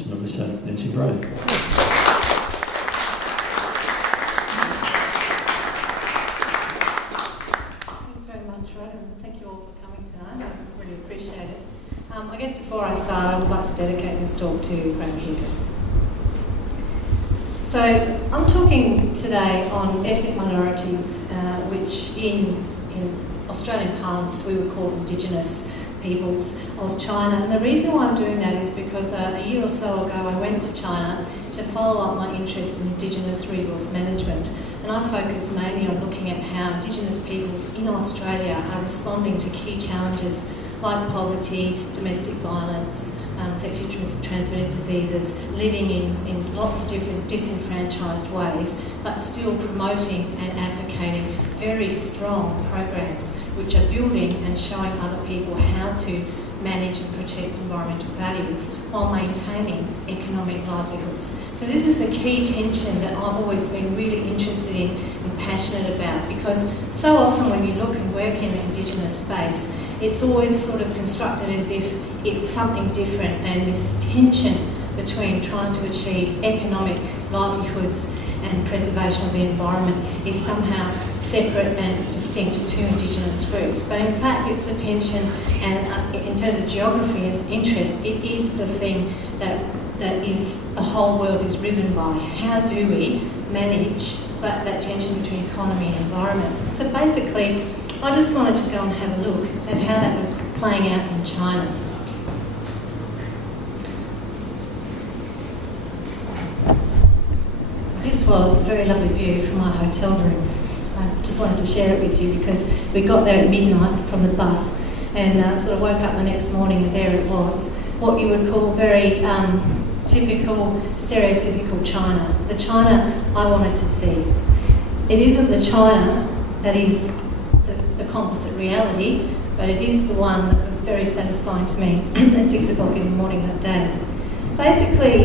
commencement with South Nursey-Bray. Thank you all for coming tonight. I really appreciate it. I guess before I start, I would like to dedicate this talk to Graham Hickett. So I'm talking today on ethnic minorities, which in Australian parlance we would call Indigenous peoples of China. And the reason why I'm doing that is because a year or so ago I went to China to follow up my interest in Indigenous resource management. And I focus mainly on looking at how Indigenous peoples in Australia are responding to key challenges like poverty, domestic violence, sexually transmitted diseases, living in lots of different disenfranchised ways, but still promoting and advocating very strong programs which are building and showing other people how to manage and protect environmental values while maintaining economic livelihoods. So this is a key tension that I've always been really interested in and passionate about, because so often when you look and work in the Indigenous space, it's always sort of constructed as if it's something different, and this tension between trying to achieve economic livelihoods and preservation of the environment is somehow separate and distinct to Indigenous groups. But in fact, it's the tension, and in terms of geography as interest, it is the thing that is the whole world is driven by. How do we manage that tension between economy and environment? So basically, I just wanted to go and have a look at how that was playing out in China. So this was a very lovely view from my hotel room. I just wanted to share it with you because we got there at midnight from the bus and sort of woke up the next morning and there it was, what you would call very typical, stereotypical China, the China I wanted to see. It isn't the China that is the composite reality, but it is the one that was very satisfying to me at 6 o'clock in the morning that day. Basically,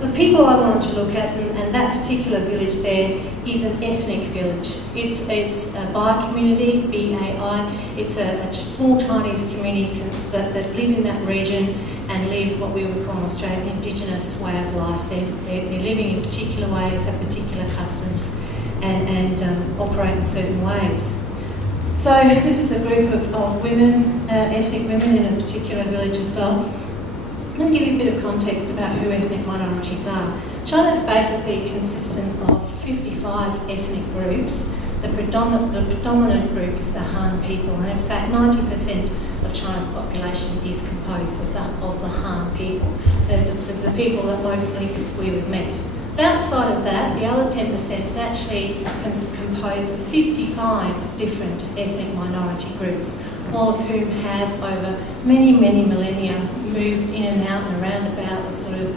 the people I wanted to look at, and that particular village there is an ethnic village. It's a Bai community, B-A-I. It's a small Chinese community that live in that region and live what we would call in Australia an Indigenous way of life. They're living in particular ways, have particular customs, and operate in certain ways. So this is a group of women, ethnic women in a particular village as well. Let me give you a bit of context about who ethnic minorities are. China is basically consistent of 55 ethnic groups. The predominant group is the Han people, and in fact 90% of China's population is composed of the Han people, the people that mostly we would meet. But outside of that, the other 10% is actually composed of 55 different ethnic minority groups, all of whom have over many, many millennia moved in and out and around about the sort of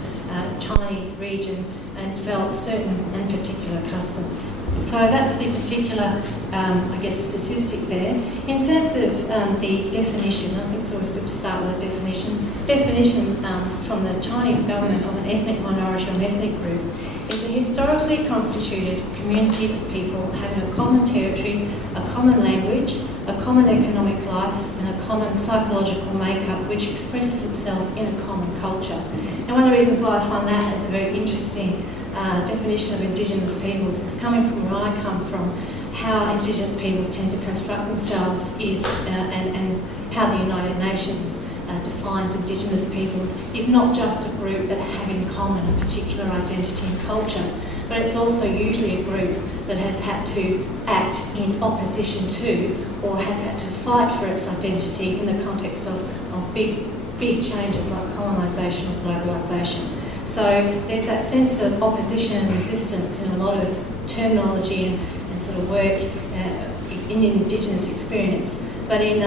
Chinese region and developed certain and particular customs. So that's the particular, I guess, statistic there. In terms of the definition, I think it's always good to start with a definition. Definition from the Chinese government of an ethnic minority or an ethnic group is a historically constituted community of people having a common territory, a common language, a common economic life, and a common psychological makeup which expresses itself in a common culture. And one of the reasons why I find that as a very interesting definition of Indigenous peoples is coming from where I come from, how Indigenous peoples tend to construct themselves is, and how the United Nations defines Indigenous peoples is not just a group that have in common a particular identity and culture, but it's also usually a group that has had to act in opposition to or has had to fight for its identity in the context of big changes like colonisation or globalisation. So there's that sense of opposition and resistance in a lot of terminology and sort of work in an Indigenous experience. But in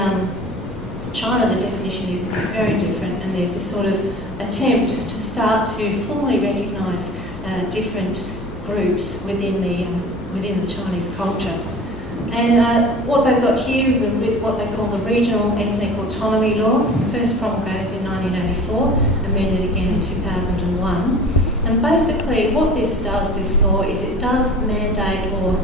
China, the definition is very different, and there's this sort of attempt to start to formally recognise different groups within the Chinese culture. And what they've got here is what they call the Regional Ethnic Autonomy Law, first promulgated in 1984, amended again in 2001. And basically what this does, this law, is it does mandate or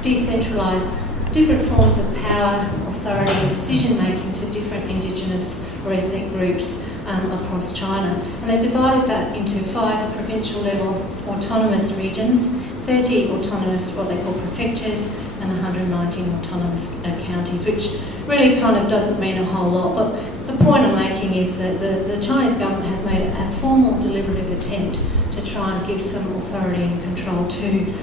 decentralise different forms of power, authority and decision making to different Indigenous or ethnic groups across China. And they've divided that into 5 provincial level autonomous regions, 30 autonomous, what they call prefectures, and 119 autonomous counties, which really kind of doesn't mean a whole lot. But the point I'm making is that the Chinese government has made a formal, deliberative attempt to try and give some authority and control to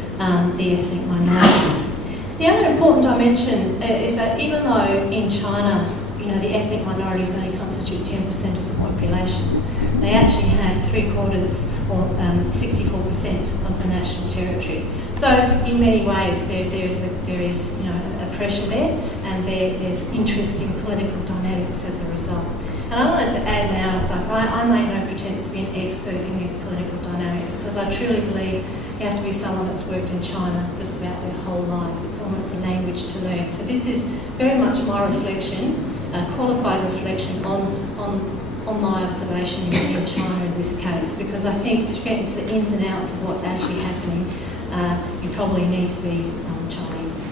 the ethnic minorities. The other important dimension is that even though in China, you know, the ethnic minorities only constitute 10% of the population, they actually have 3/4 or 64% of the national territory. So in many ways there is you know, a pressure there, and there's interesting political dynamics as a result. And I wanted to add now, it's like I make no pretense to be an expert in these political dynamics, because I truly believe you have to be someone that's worked in China just about their whole lives. It's almost a language to learn. So this is very much my reflection, a qualified reflection on my observation in China in this case, because I think to get into the ins and outs of what's actually happening, you probably need to be Chinese.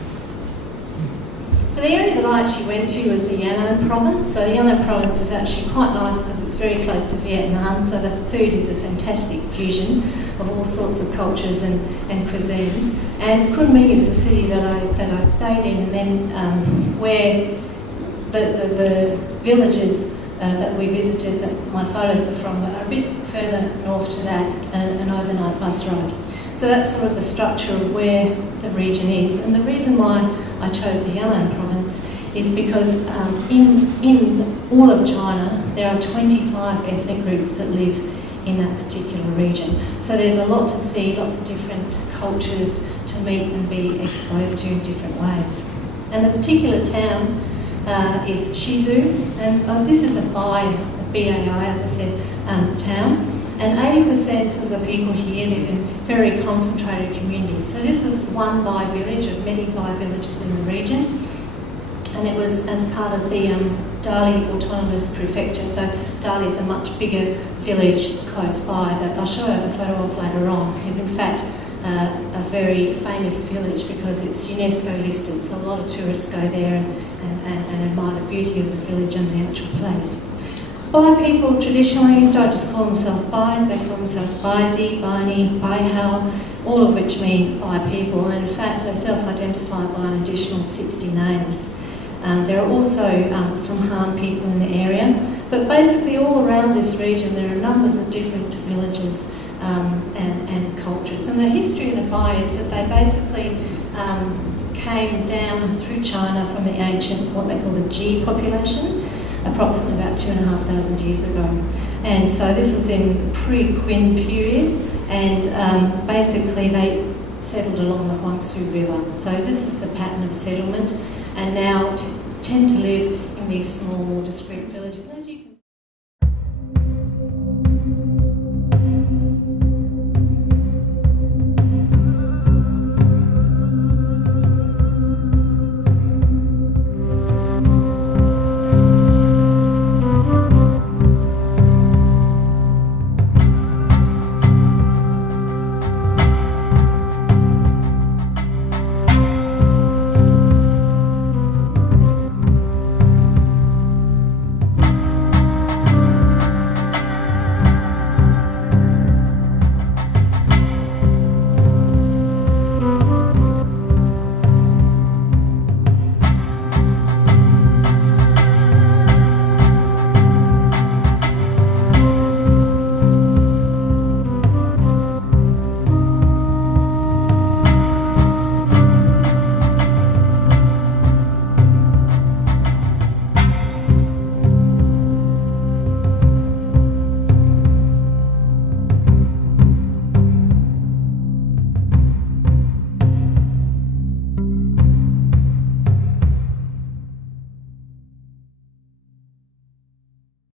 So the area that I actually went to was the Yunnan province. So the Yunnan province is actually quite nice because it's very close to Vietnam, so the food is a fantastic fusion of all sorts of cultures and cuisines. And Kunming is the city that I stayed in, and then where the villages that we visited, that my photos are from, are a bit further north to that, an overnight bus ride. So that's sort of the structure of where the region is. And the reason why I chose the Yunnan province is because in all of China, there are 25 ethnic groups that live in that particular region. So there's a lot to see, lots of different cultures to meet and be exposed to in different ways. And the particular town is Shizu, and this is a BAI, as I said, town. And 80% of the people here live in very concentrated communities. So this was one Bai village of many Bai villages in the region. And it was as part of the Dali Autonomous Prefecture. So Dali is a much bigger village close by that I'll show you a photo of later on. It's in fact a very famous village because it's UNESCO listed. So a lot of tourists go there and admire the beauty of the village and the actual place. Bai people traditionally don't just call themselves Bais, they call themselves Baizi, Baini, Baihao, all of which mean Bai people, and in fact they self-identify by an additional 60 names. There are also some Han people in the area, but basically all around this region there are numbers of different villages and cultures. And the history of the Bai is that they basically came down through China from the ancient, what they call the Ji population, approximately about 2,500 years ago. And so this was in pre-Qin period, and basically they settled along the Huangsu River. So this is the pattern of settlement, and now tend to live in these small, discrete villages.